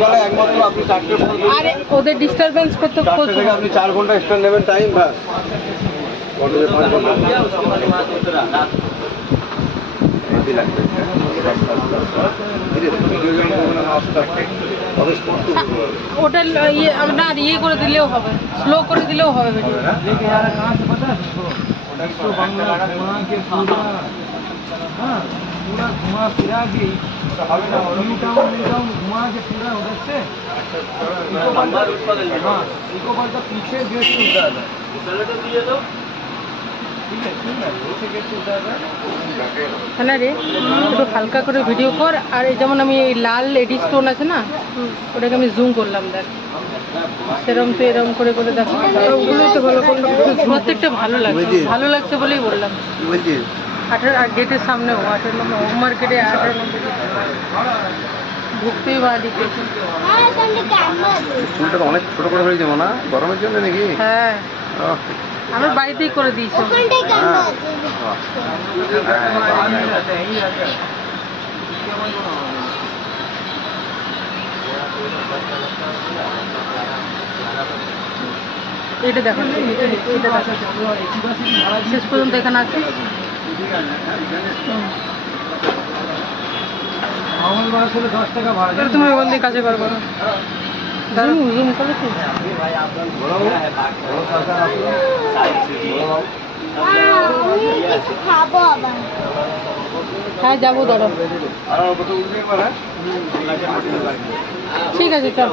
গেলে একমাত্র আপনি 4টে পড়বেন। আরে ওদের ডিস্টারবেন্স করতে 4টে থেকে আপনি 4 ঘন্টা এক্সট্রা নেবেন টাইম, ব্যাস। কলেজে 5 ঘন্টা এই লাগবে। ওটা ইয়ে আপনার ইয়ে করে দিলেও হবে, স্লো করে দিলেও হবে ভিডিও। पूरा घुमा फिरा के घुमा के पूरा उधर से इको पार्क का पीछे गेट से उधर না রে, একটু হালকা করে ভিডিও কর। আর এই যেমন আমি এই লাল এডি স্টোন আছে না, ওটাকে আমি জুম করলাম, দেখ সেরম তো এরম করে করে দেখো। ওগুলো তো ভালো করলাম, প্রত্যেকটা ভালো লাগছে, ভালো লাগছে বলেই বললাম। 18 গেটের সামনেও 18 নম্বর হোম মার্কেটে 18 নম্বর ঢুকতেই বা দিকে। চুলটা অনেক ছোট করে হয়ে যাবো না গরমের জন্য নাকি? হ্যাঁ, আমার বাড়িতেই করে দিয়েছি। এটা দেখো, এটা দেখো শেষ পর্যন্ত এখানে আছে। তুমি ওখান দিয়ে কাজে করবো না, জুম করে তো। হ্যাঁ যাবো, দাঁড়াও। ঠিক আছে, চল।